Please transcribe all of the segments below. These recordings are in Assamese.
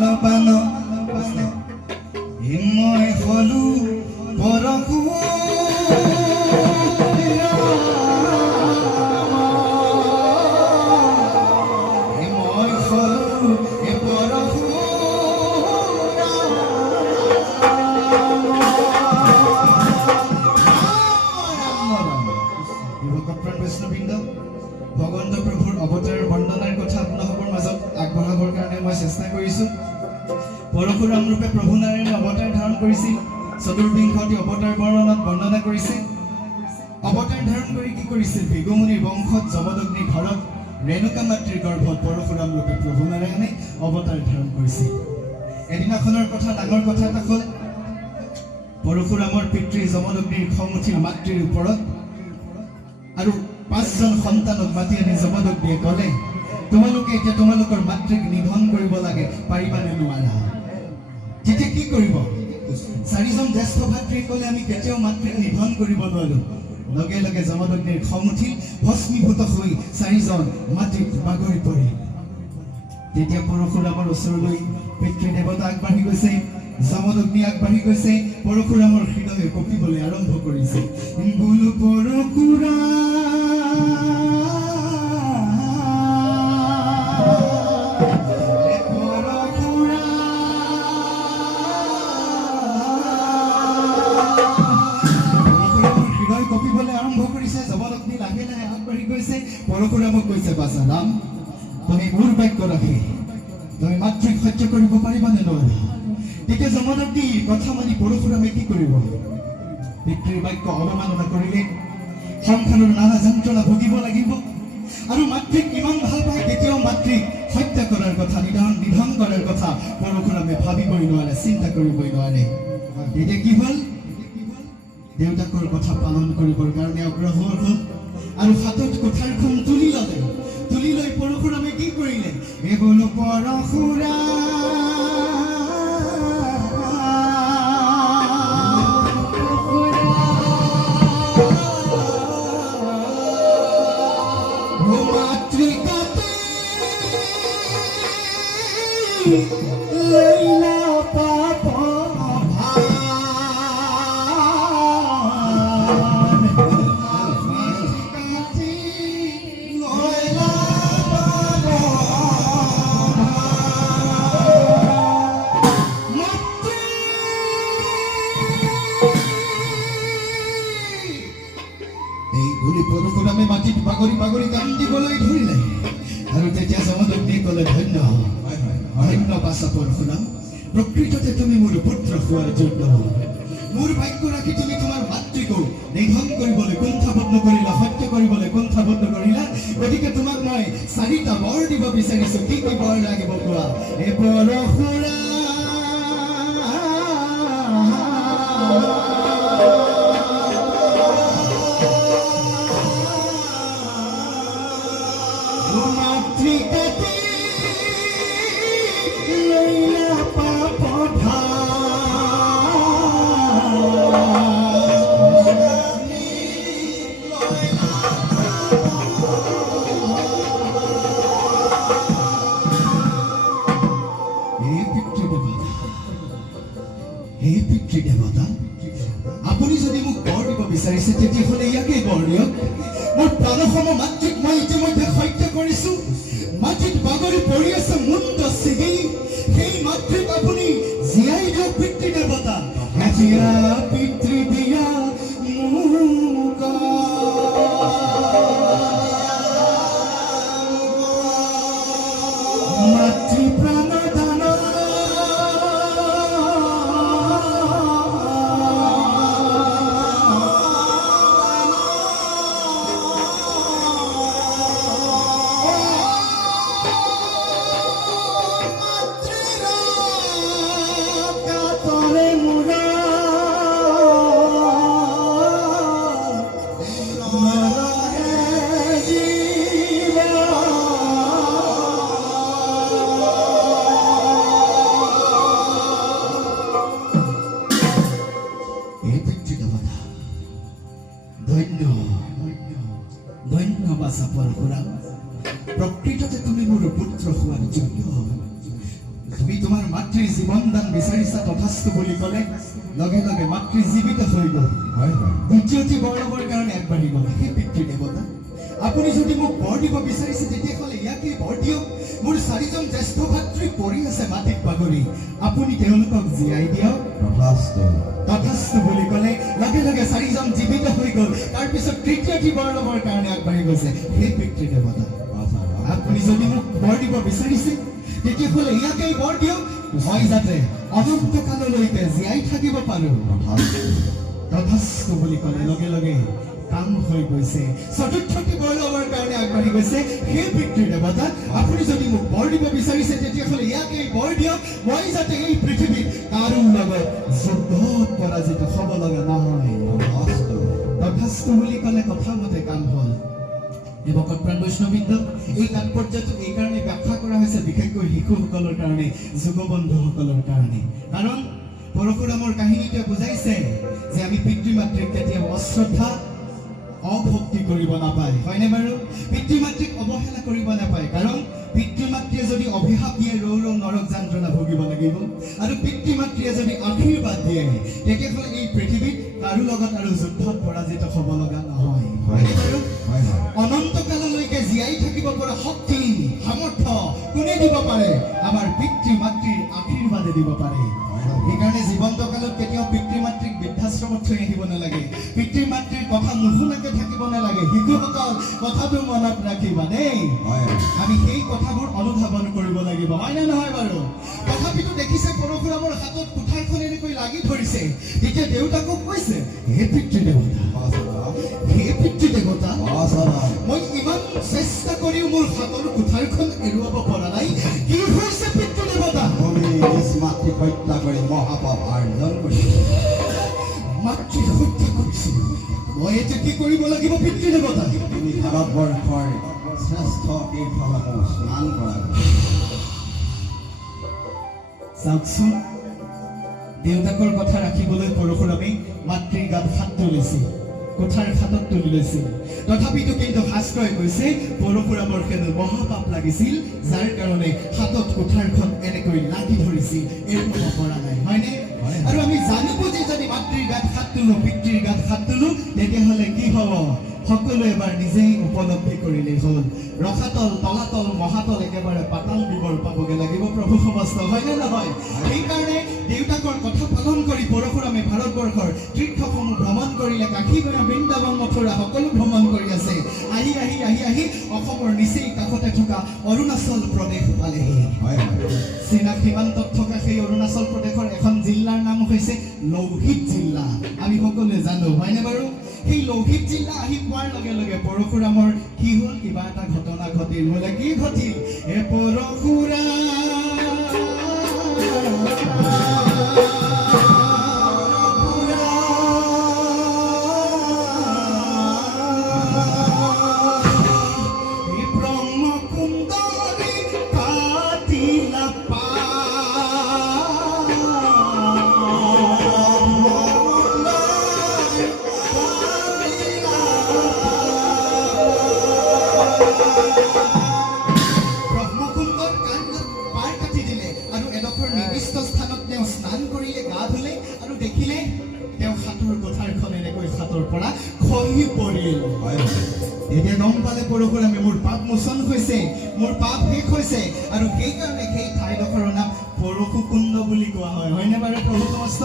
লবান মই হলো পৰশুৰাম মই হলো বৈষ্ণববৃন্দ ভগৱন্ত প্ৰভুৰ অৱতাৰৰ বন্দনাৰ কথা আপোনালোকৰ মাজত আগবঢ়াবৰ কাৰণে মই চেষ্টা কৰিছোঁ। পৰশুৰাম ৰূপে প্ৰভু নাৰায়ণে অৱতাৰ ধাৰণ কৰিছিল। চতুৰ্বিংশতি অৱতাৰ বৰ্ণনাত বৰ্ণনা কৰিছে। অৱতাৰ ধাৰণ কৰি কি কৰিছিল? ভৃগুমুনিৰ বংশত যমদগ্নিৰ ঘৰত ৰেণুকা মাতৃৰ গৰ্ভত পৰশুৰাম ৰূপে প্ৰভু নাৰায়ণে অৱতাৰ ধাৰণ কৰিছিল। এদিনাখনৰ কথা, ডাঙৰ কথা এটা হ'ল, পৰশুৰামৰ পিতৃ যমদগ্নিৰ খং উঠিল মাতৃৰ ওপৰত আৰু 5জন সন্তানক মাতি আনি যমদগ্নিয়ে ক'লে, তোমালোকে এতিয়া তোমালোকৰ মাতৃক নিধন কৰিব লাগে, পাৰিবানে নোৱাৰা? তেতিয়া কি কৰিব? 4জন জ্যেষ্ঠ ভাতৃয়ে ক'লে, আমি কেতিয়াও মাতৃক নিধন কৰিব নোৱাৰো। লগে লগে যমদগ্নিৰ খং উঠিল, ভস্মীভূত হৈ 4জন মাতৃক বাগৰি পৰিল। তেতিয়া পৰশুৰামৰ ওচৰলৈ পিতৃ দেৱতা আগবাঢ়ি গৈছে, যমদগ্নি আগবাঢ়ি গৈছে, পৰশুৰামৰ হৃদয়ে কঁপিবলৈ আৰম্ভ কৰিছে। বোলো পৰশুৰাম পৰশুৰামক কৈছে, বাছা ৰাম, তুমি মোৰ বাক্য ৰাখি তুমি মাতৃক সহ্য কৰিব পাৰিবানে নোৱাৰা? তেতিয়া যমদগ্নি কথা মানি পৰশুৰামে কি কৰিব? পিতৃৰ বাক্য অৱমাননা কৰিলে, সংসাৰৰ নানা যন্ত্ৰণা ভুগিব লাগিব আৰু মাতৃক ইমান ভাল পায়, তেতিয়াও মাতৃক হত্যা কৰাৰ কথা, নিধন কৰাৰ কথা পৰশুৰামে ভাবিবই নোৱাৰে, চিন্তা কৰিবই নোৱাৰে। তেতিয়া কি হ'ল? দেউতাকৰ কথা পালন কৰিবৰ কাৰণে অগ্ৰসৰ হ'ল আৰু হাতত কোঠাৰখন তুলি ল'লে। তুলি লৈ পৰশুৰামে কি কৰিলে? এই বোলো পৰশুৰাম লৈলা পাপ পৰশুৰামে মাটিত বাগৰি বাগৰি কান্দিবলৈ ধৰিলে আৰু তেতিয়া যমদগ্নিয়ে ক'লে, ধন্য ধন্য বাছা পৰশুৰাম, প্ৰকৃততে তুমি মোৰ পুত্ৰ হোৱাৰ যোগ্য। মোৰ ভাগ্য ৰাখি তুমি তোমাৰ মাতৃকো নিধন কৰিবলৈ কুণ্ঠাবোধ নকৰিলা, হত্যা কৰিবলৈ কুণ্ঠাবোধ নকৰিলা। গতিকে তোমাক মই 4টা বৰ দিব বিচাৰিছো। কি কি বৰ লাগিব কোৱা? এ পৰশুৰাম আপুনি যদি মোক বৰ দিব বিচাৰিছে, তেতিয়াহ'লে ইয়াকেই বৰ দিয়ক। মোৰ প্ৰাণসম মাতৃক মই ইতিমধ্যে হত্যা কৰিছো, মাটিত বাগৰি পৰি আছে মুণ্ড ছিগি। সেই মাতৃক আপুনি জীয়াই দিয়ক পিতৃ দেৱতা। জীয়া পিতৃ দিয়া মোক মাতৃ প্ৰাণ দান পৰশুৰাম, প্ৰকৃততে তুমি মোৰ পুত্ৰ হোৱাৰ যোগ্য। তুমি তোমাৰ মাতৃৰ জীৱন দান বিচাৰিছা তথাস্তু বুলি ক'লে লগে লগে মাতৃ জীৱিত হৈ গ'ল দ্বিতীয়টি বৰ ল'বৰ কাৰণে আগবাঢ়ি গ'ল সেই পিতৃ দেৱতা আপুনি যদি মোক বৰ দিব বিচাৰিছে তেতিয়াহ'লে ইয়াকে বৰ দিয়ক মোৰ চাৰিজন জ্যেষ্ঠ ভাতৃ পৰি আছে মাটিত বাগৰি আপুনি তেওঁলোকক জীয়াই দিয়ক তথাস্তু বুলি ক'লে লগে লগে চাৰিজন জীৱিত হৈ গ'ল তাৰপিছত তৃতীয়টি বৰ ল'বৰ কাৰণে আগবাঢ়ি গৈছে সেই পিতৃ দেৱতা আপুনি যদি মোক বৰ দিব বিচাৰিছে তেতিয়াহ'লে ইয়াকেই বৰ দিয়ক মই যাতে অনন্ত কাললৈকে জীয়াই থাকিব পাৰোঁ তথাস্তু বুলি ক'লে লগে লগে কাম হৈ গৈছে চতুৰ্থটি বৰ ল'বৰ কাৰণে আগবাঢ়ি গৈছে সেই পিতৃ দেৱতা আপুনি যদি মোক বৰ দিব বিচাৰিছে তেতিয়াহ'লে ইয়াকেই বৰ দিয়ক মই যাতে এই পৃথিৱীত কাৰো লগত যুদ্ধত পৰাজিত হ'ব লগা নহয় তথাস্তু বুলি ক'লে কথা মতে কাম হ'ল ভকত প্ৰাণ বৈষ্ণৱবৃন্দ এই তাৎপৰ্যটো এই কাৰণে ব্যাখ্যা কৰা হৈছে বিশেষকৈ শিশুসকলৰ কাৰণে যুগবন্ধুসকলৰ কাৰণে কাৰণ পৰশুৰামৰ কাহিনীটোৱে বুজাইছে যে আমি পিতৃ মাতৃক কেতিয়াও অশ্ৰদ্ধা অভক্তি কৰিব নাপায় হয়নে বাৰু পিতৃ মাতৃক অৱহেলা কৰিব নাপায় কাৰণ পিতৃ মাতৃয়ে যদি অভিশাপ দিয়ে ৰৌ ৰৌ নৰক যন্ত্ৰণা ভুগিব লাগিব আৰু পিতৃ মাতৃয়ে যদি আশীৰ্বাদ দিয়ে তেতিয়াহ'লে এই পৃথিৱীত কাৰো লগত আৰু যুদ্ধত পৰাজিত হ'ব লগা নহয় অনন্ত কাললৈকে জীয়াই থাকিব পৰা শক্তি সামৰ্থ্য কোনে দিব পাৰে আমাৰ পিতৃ মাতৃৰ আশীৰ্বাদে দিব পাৰে সেইকাৰণে জীৱন্ত কালত কেতিয়াও পিতৃ মাতৃক বৃদ্ধাশ্ৰমত থৈ আহিব নালাগে পিতৃ মাতৃৰ কথা নুশুনাকে থাকিব নালাগে শিশুসকল কথাটো মনত ৰাখিবা দেই আমি সেই কথাবোৰ অনুধাৱন কৰিব লাগিব হয়নে নহয় বাৰু তথাপিতো দেখিছে পৰশুৰামৰ হাতত কুঠাৰখন এনেকৈ লাগি ধৰিছে তেতিয়া দেউতাকক কৈছে হে পিতৃ দেৱতা মই ইমান চেষ্টা কৰিও মোৰ হাতৰ কুঠাৰখন এৰুৱাব পৰা নাই কি হৈছে পিতৃ দেৱতা মাতৃ হত্যা কৰি মহাপাপ আৰ্জন কৰিছে মাতৃ হত্যা কৰিছিল মই এতিয়া কি কৰিব লাগিব পিতৃ দেৱতা তুমি ভাৰতবৰ্ষৰ শ্ৰেষ্ঠ তীৰ্থসমূহ স্নান কৰা চাওকচোন দেউতাকৰ কথা ৰাখিবলৈ পৰশুৰামে মাতৃৰ গাত হাত তুলিছিল কোঠাৰ হাতত তুলি লৈছিল তথাপিতো কিন্তু শাস্ত্ৰই কৈছে পৰশুৰামৰ হেনো মহাপাপ লাগিছিল যাৰ কাৰণে হাতত কোঠাৰখন এনেকৈ লাগি ধৰিছিল এৰিব পৰা নাই হয়নে আৰু আমি জানিব যে যদি মাতৃৰ গাত হাত তুলো পিতৃৰ গাত হাত তুলো তেতিয়াহ'লে কি হ'ব সকলো এবাৰ নিজেই উপলব্ধি কৰিলেই হ'ল ৰসাতল তলাতল মহাতল একেবাৰে পাতাল বিবৰ পাবগৈ লাগিব প্ৰভু সমস্ত হয়নে নহয় সেইকাৰণে দেউতাকৰ কথা পালন কৰি পৰশুৰামে ভাৰতবৰ্ষৰ তীৰ্থসমূহ ভ্ৰমণ কৰিলে কাশীগয়া বৃন্দাবন মথুৰা সকলো ভ্ৰমণ কৰি আছে আহি আহি আহি আহি অসমৰ নিচেই কাষতে থকা অৰুণাচল প্ৰদেশ পালেহি চীনা সীমান্তত থকা সেই অৰুণাচল প্ৰদেশৰ এখন জিলাৰ নাম হৈছে লৌহিত জিলা আমি সকলোৱে জানো হয়নে বাৰু সেই লৌহিত জিলা আহি পোৱাৰ লগে লগে পৰশুৰামৰ কি হ'ল কিবা এটা ঘটনা ঘটিল বোলে কি ঘটিল হে পৰশুৰাম এতিয়া গম পালে পৰশুৰামে মোৰ পাপ মোচন হৈছে মোৰ পাপ শেষ হৈছে আৰু সেইকাৰণে সেই ঠাইডোখৰৰ নাম পৰশুকুণ্ড বুলি কোৱা হয় হয়নে বাৰু প্ৰভু সমস্ত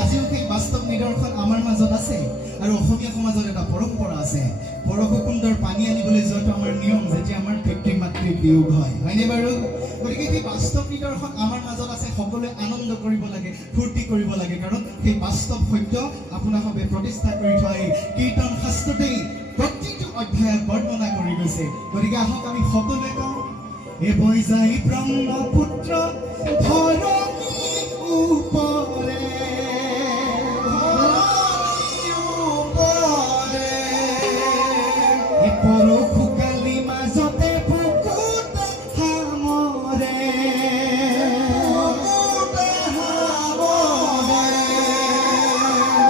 আজিও সেই বাস্তৱ নিদৰ্শন আমাৰ মাজত আছে আৰু অসমীয়া সমাজত এটা পৰম্পৰা আছে পৰশুকুণ্ডৰ পানী আনিবলৈ যোৱাটো আমাৰ নিয়ম যেতিয়া আমাৰ পিতৃ মাতৃৰ বিয়োগ হয় হয়নে বাৰু গতিকে সেই বাস্তৱ নিদৰ্শন আমাৰ মাজত আছে সকলোৱে আনন্দ কৰিব লাগে ফূৰ্তি কৰিব লাগে কাৰণ সেই বাস্তৱ সত্য আপোনাসৱে প্ৰতিষ্ঠা কৰি থৈ কীৰ্তন শাস্ত্ৰতেই প্ৰতিটো অধ্যায়ত বৰ্ণনা কৰি গৈছে গতিকে আহক আমি সকলোৱে কওঁ এ বৈ যায় ব্ৰহ্মপুত্ৰ ধৰণি ওপৰে এ পৰশুকালি মাজতে বুকুত সামৰে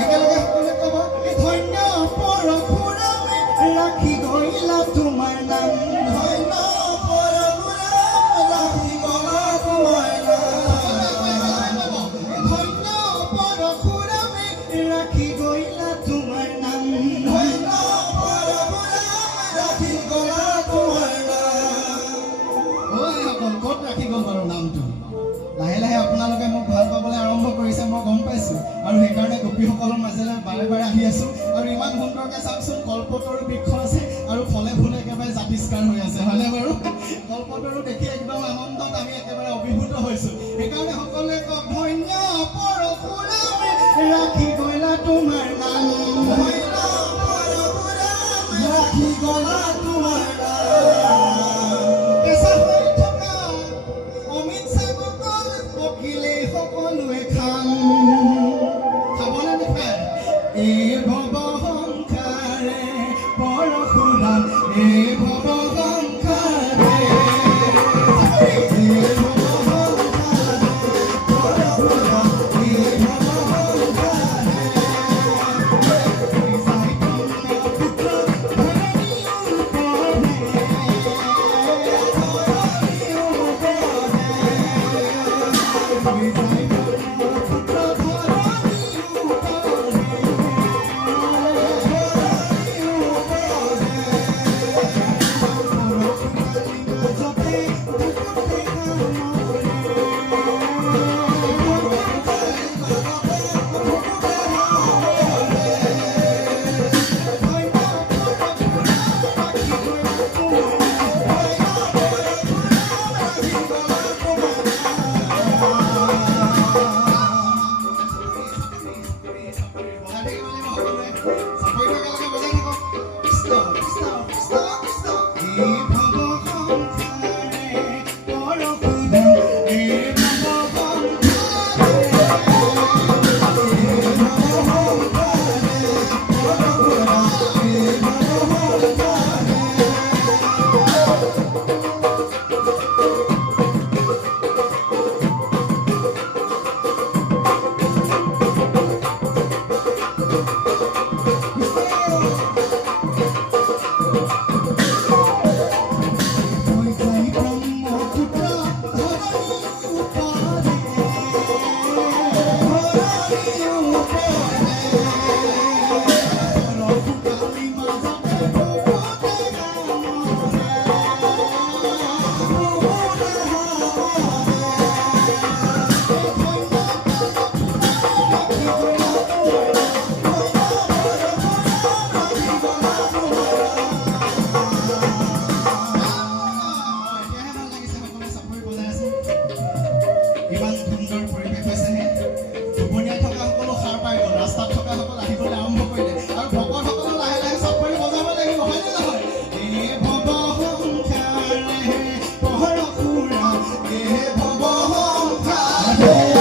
একেলগে সকলোৱে ক'ব এ ধন্য পৰশুৰামে ৰাখি গইলা তোমাৰ নাম ধন্য পৰশুৰাম ৰাখি গলা ওপৰকে চাওকচোন কল্পতৰু বৃক্ষ আছে আৰু ফলে ফুলে একেবাৰে জাতিষ্কাৰ হৈ আছে হয়নে বাৰু কল্পতৰু দেখি একদম আনন্দত আমি একেবাৰে অভিভূত হৈছো সেইকাৰণে সকলোৱে কওক ধন্য পৰশুৰামে ৰাখি গলা তোমাৰ নাম ধন্য পৰশুৰামে ৰাখি গলা তোমাৰ নাম কেঁচা হৈ থকা অমিত চাগকল পকিলে সকলোৱে খাম খাবনে নাখায় এই ভৱ সংসাৰে পৰশুৰাম এই ভৱ সংসাৰে এই ভৱ সংসাৰে পৰশুৰাম এই ভৱ সংসাৰে পুত্ৰ ধৰণীৰ ইমান সুন্দৰ পৰিৱেশ হৈছেহে টোপনিয়াই থকা সকলো সাৰ পাই গ'ল ৰাস্তাত থকা সকল আহিবলৈ আৰম্ভ কৰিলে আৰু ভকতসকলে লাহে লাহে চাপৰি বজাব লাগিব হয়নে নহয় এই ভৱ সংসাৰে পৰশুৰাম এই ভৱ সংসাৰে